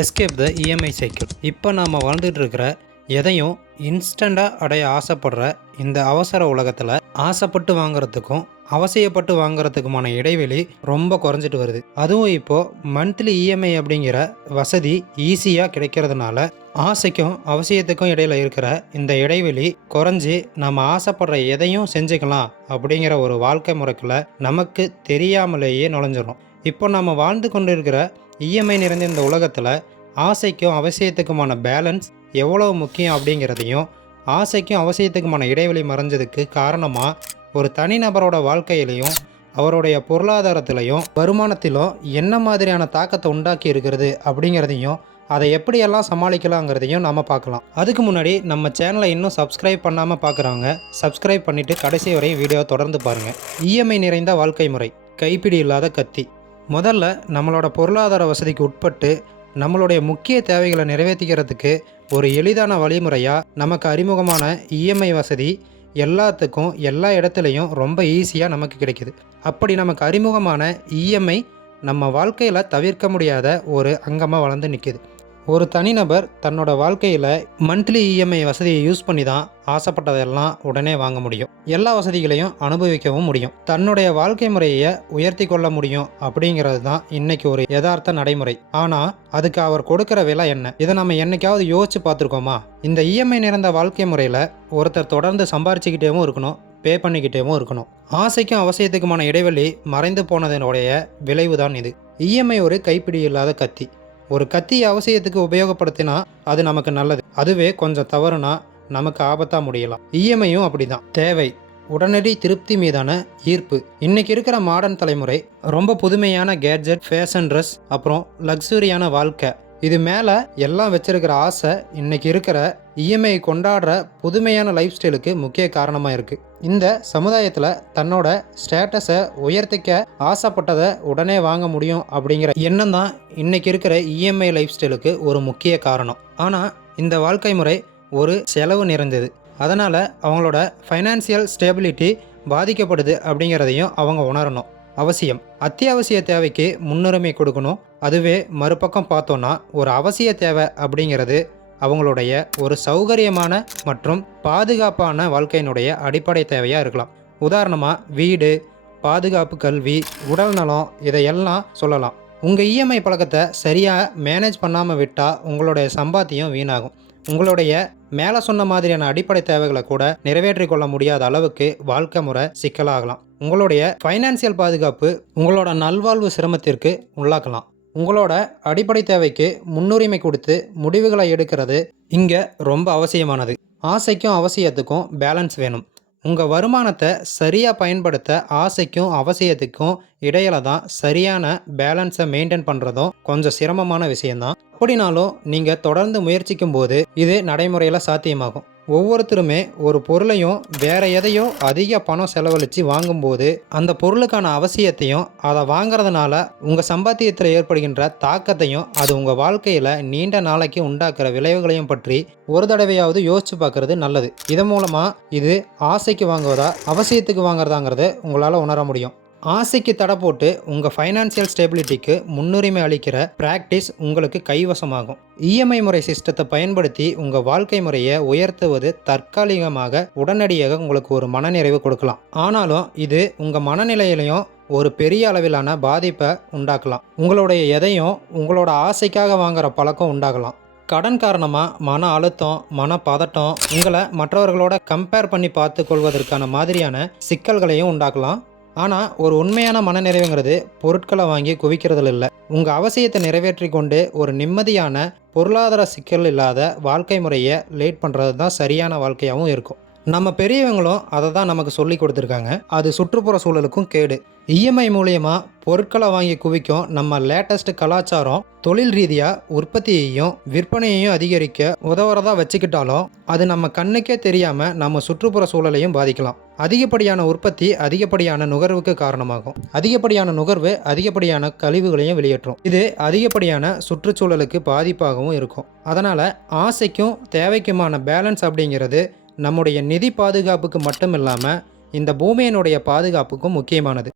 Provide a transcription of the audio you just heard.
Escape the EMI cycle. இப்போ நாம் வாழ்ந்துட்டு இருக்கிற எதையும் இன்ஸ்டண்ட்டாக அடைய ஆசைப்படுற இந்த அவசர உலகத்தில் ஆசைப்பட்டு வாங்குறதுக்கும் அவசியப்பட்டு வாங்குறதுக்குமான இடைவெளி ரொம்ப குறைஞ்சிட்டு வருது. அதுவும் இப்போது மந்த்லி இஎம்ஐ அப்படிங்கிற வசதி ஈஸியாக கிடைக்கிறதுனால ஆசைக்கும் அவசியத்துக்கும் இடையில் இருக்கிற இந்த இடைவெளி குறைஞ்சி நம்ம ஆசைப்படுற எதையும் செஞ்சுக்கலாம் அப்படிங்கிற ஒரு வாழ்க்கை முறைக்குள்ள நமக்கு தெரியாமலேயே நுழைஞ்சிடும். இப்போ நம்ம வாழ்ந்து கொண்டு இருக்கிற இஎம்ஐ நிறைந்த இந்த உலகத்தில் ஆசைக்கும் அவசியத்துக்குமான பேலன்ஸ் எவ்வளோ முக்கியம் அப்படிங்கிறதையும், ஆசைக்கும் அவசியத்துக்குமான இடைவெளி மறைஞ்சதுக்கு காரணமாக ஒரு தனிநபரோட வாழ்க்கையிலையும் அவருடைய பொருளாதாரத்திலையும் வருமானத்திலும் என்ன மாதிரியான தாக்கத்தை உண்டாக்கி இருக்கிறது அப்படிங்கிறதையும், அதை எப்படியெல்லாம் சமாளிக்கலாங்கிறதையும் நாம் பார்க்கலாம். அதுக்கு முன்னாடி நம்ம சேனலை இன்னும் சப்ஸ்கிரைப் பண்ணாமல் பார்க்குறவங்க சப்ஸ்கிரைப் பண்ணிவிட்டு கடைசி வரை வீடியோ தொடர்ந்து பாருங்கள். இஎம்ஐ நிறைந்த வாழ்க்கை முறை, கைப்பிடி இல்லாத கத்தி. முதல்ல நம்மளோட பொருளாதார வசதிக்கு உட்பட்டு நம்மளுடைய முக்கிய தேவைகளை நிறைவேற்றிக்கிறதுக்கு ஒரு எளிதான வழிமுறையாக நமக்கு அறிமுகமான இஎம்ஐ வசதி எல்லாத்துக்கும் எல்லா இடத்துலையும் ரொம்ப ஈஸியாக நமக்கு கிடைக்குது. அப்படி நமக்கு அறிமுகமான இஎம்ஐ நம்ம வாழ்க்கையில் தவிர்க்க முடியாத ஒரு அங்கமாக வளர்ந்து நிற்கிது. ஒரு தனிநபர் தன்னோட வாழ்க்கையில் மந்த்லி இஎம்ஐ வசதியை யூஸ் பண்ணி தான் ஆசைப்பட்டதெல்லாம் உடனே வாங்க முடியும், எல்லா வசதிகளையும் அனுபவிக்கவும் முடியும், தன்னுடைய வாழ்க்கை முறையை உயர்த்தி கொள்ள முடியும். அப்படிங்கிறது தான் இன்னைக்கு ஒரு யதார்த்த நடைமுறை. ஆனால் அதுக்கு அவர் கொடுக்குற விலை என்ன? இதை நம்ம என்னைக்காவது யோசிச்சு பார்த்துருக்கோமா? இந்த இஎம்ஐ நிறைந்த வாழ்க்கை முறையில் ஒருத்தர் தொடர்ந்து சம்பாரிச்சுக்கிட்டேவும் இருக்கணும், பே பண்ணிக்கிட்டேவும் இருக்கணும். ஆசைக்கும் அவசியத்துக்குமான இடைவெளி மறைந்து போனதனுடைய விளைவு தான் இது. இஎம்ஐ ஒரு கைப்பிடி இல்லாத கத்தி. ஒரு கத்தி அவசியத்துக்கு உபயோகப்படுத்தினா அது நமக்கு நல்லது, அதுவே கொஞ்சம் தவறுனா நமக்கு ஆபத்தாக முடியலாம். இஎம்ஐயும் அப்படிதான். தேவை, உடனடி திருப்தி மீதான ஈர்ப்பு. இன்னைக்கு இருக்கிற மாடர்ன் தலைமுறை ரொம்ப புதுமையான கேட்ஜெட், ஃபேஷன் ட்ரெஸ், அப்புறம் லக்ஸுரியான வாழ்க்கை, இது மேலே எல்லாம் வச்சிருக்கிற ஆசை இன்னைக்கு இருக்கிற இஎம்ஐ கொண்டாடுற புதுமையான லைஃப் ஸ்டைலுக்கு முக்கிய காரணமாக இருக்குது. இந்த சமுதாயத்தில் தன்னோட ஸ்டேட்டஸை உயர்த்திக்க ஆசைப்பட்டதை உடனே வாங்க முடியும் அப்படிங்கிற எண்ணம் தான் இன்னைக்கு இருக்கிற இஎம்ஐ லைஃப் ஸ்டைலுக்கு ஒரு முக்கிய காரணம். ஆனால் இந்த வாழ்க்கை முறை ஒரு செலவு நிறைந்தது. அதனால் அவங்களோட ஃபைனான்சியல் ஸ்டேபிலிட்டி பாதிக்கப்படுது அப்படிங்கிறதையும் அவங்க உணரணும். அவசியம், அத்தியாவசிய தேவைக்கு முன்னுரிமை கொடுக்கணும். அதுவே மறுபக்கம் பார்த்தோன்னா ஒரு அவசிய தேவை அப்படிங்கிறது அவங்களுடைய ஒரு சௌகரியமான மற்றும் பாதுகாப்பான வாழ்க்கையினுடைய அடிப்படை தேவையாக இருக்கலாம். உதாரணமாக வீடு, பாதுகாப்பு, கல்வி, உடல் நலம், இதையெல்லாம் சொல்லலாம். உங்கள் இஎம்ஐ பழக்கத்தை சரியாக மேனேஜ் பண்ணாமல் விட்டால் உங்களுடைய சம்பாத்தியம் வீணாகும். உங்களுடைய மேலே சொன்ன மாதிரியான அடிப்படை தேவைகளை கூட நிறைவேற்றி கொள்ள முடியாத அளவுக்கு வாழ்க்கை முறை சிக்கலாகலாம். உங்களுடைய ஃபைனான்சியல் பாதுகாப்பு உங்களோட நல்வாழ்வு சிரமத்திற்கு உள்ளாக்கலாம். உங்களோட அடிப்படை தேவைக்கு முன்னுரிமை கொடுத்து முடிவுகளை எடுக்கிறது இங்கே ரொம்ப அவசியமானது. ஆசைக்கும் அவசியத்துக்கும் பேலன்ஸ் வேணும். உங்கள் வருமானத்தை சரியாக பயன்படுத்த ஆசைக்கும் அவசியத்துக்கும் இடையில தான் சரியான பேலன்ஸை மெயின்டைன் பண்ணுறதும் கொஞ்சம் சிரமமான விஷயந்தான். அப்படின்னாலும் நீங்கள் தொடர்ந்து முயற்சிக்கும் போது இது நடைமுறையில் சாத்தியமாகும். ஒவ்வொருத்தருமே ஒரு பொருளையும் வேற எதையும் அதிக பணம் செலவழித்து வாங்கும்போது அந்த பொருளுக்கான அவசியத்தையும் அதை வாங்குறதுனால உங்கள் சம்பாத்தியத்தில் ஏற்படுகின்ற தாக்கத்தையும் அது உங்கள் வாழ்க்கையில் நீண்ட நாளைக்கு உண்டாக்குற விளைவுகளையும் பற்றி ஒரு தடவையாவது யோசிச்சு பார்க்கறது நல்லது. இதன் மூலமாக இது ஆசைக்கு வாங்குவதா அவசியத்துக்கு வாங்குறதாங்கிறத உங்களால் உணர முடியும். ஆசைக்கு தடை போட்டு உங்கள் ஃபைனான்சியல் ஸ்டெபிலிட்டிக்கு முன்னுரிமை அளிக்கிற ப்ராக்டிஸ் உங்களுக்கு கைவசமாகும். இஎம்ஐ முறை சிஸ்டத்தை பயன்படுத்தி உங்கள் வாழ்க்கை முறையை உயர்த்துவது தற்காலிகமாக உடனடியாக உங்களுக்கு ஒரு மனநிறைவு கொடுக்கலாம். ஆனாலும் இது உங்கள் மனநிலையிலையும் ஒரு பெரிய அளவிலான பாதிப்பை உண்டாக்கலாம். உங்களுடைய எதையும் உங்களோட ஆசைக்காக வாங்குற பழக்கம் உண்டாகலாம். கடன் காரணமாக மன அழுத்தம், மன பதட்டம், உங்களை மற்றவர்களோட கம்பேர் பண்ணி பார்த்து கொள்வதற்கான மாதிரியான சிக்கல்களையும் உண்டாக்கலாம். ஆனால் ஒரு உண்மையான மனநிறைவுங்கிறது பொருட்களை வாங்கி குவிக்கிறதுல இல்லை, உங்கள் அவசியத்தை நிறைவேற்றி கொண்டு ஒரு நிம்மதியான பொருளாதார சிக்கல் இல்லாத வாழ்க்கை முறையை லீட் பண்ணுறது தான் சரியான வாழ்க்கையாகவும் இருக்கும். நம்ம பெரியவங்களும் அதை தான் நமக்கு சொல்லி கொடுத்துருக்காங்க. அது சுற்றுப்புற சூழலுக்கும் கேடு. இஎம்ஐ மூலியமாக பொருட்களை வாங்கி குவிக்கும் நம்ம லேட்டஸ்ட் கலாச்சாரம் தொழில் ரீதியாக உற்பத்தியையும் விற்பனையையும் அதிகரிக்க உதவுறதா வச்சுக்கிட்டாலும் அது நம்ம கண்ணுக்கே தெரியாமல் நம்ம சுற்றுப்புற சூழலையும் பாதிக்கலாம். அதிகப்படியான உற்பத்தி அதிகப்படியான நுகர்வுக்கு காரணமாகும். அதிகப்படியான நுகர்வு அதிகப்படியான கழிவுகளையும் வெளியேற்றும். இது அதிகப்படியான சுற்றுச்சூழலுக்கு பாதிப்பாகவும் இருக்கும். அதனால் ஆசைக்கும் தேவைக்குமான பேலன்ஸ் அப்படிங்கிறது நம்முடைய நிதி பாதுகாப்புக்கு மட்டும் இல்லாமல் இந்த பூமியினுடைய பாதுகாப்புக்கும் முக்கியமானது.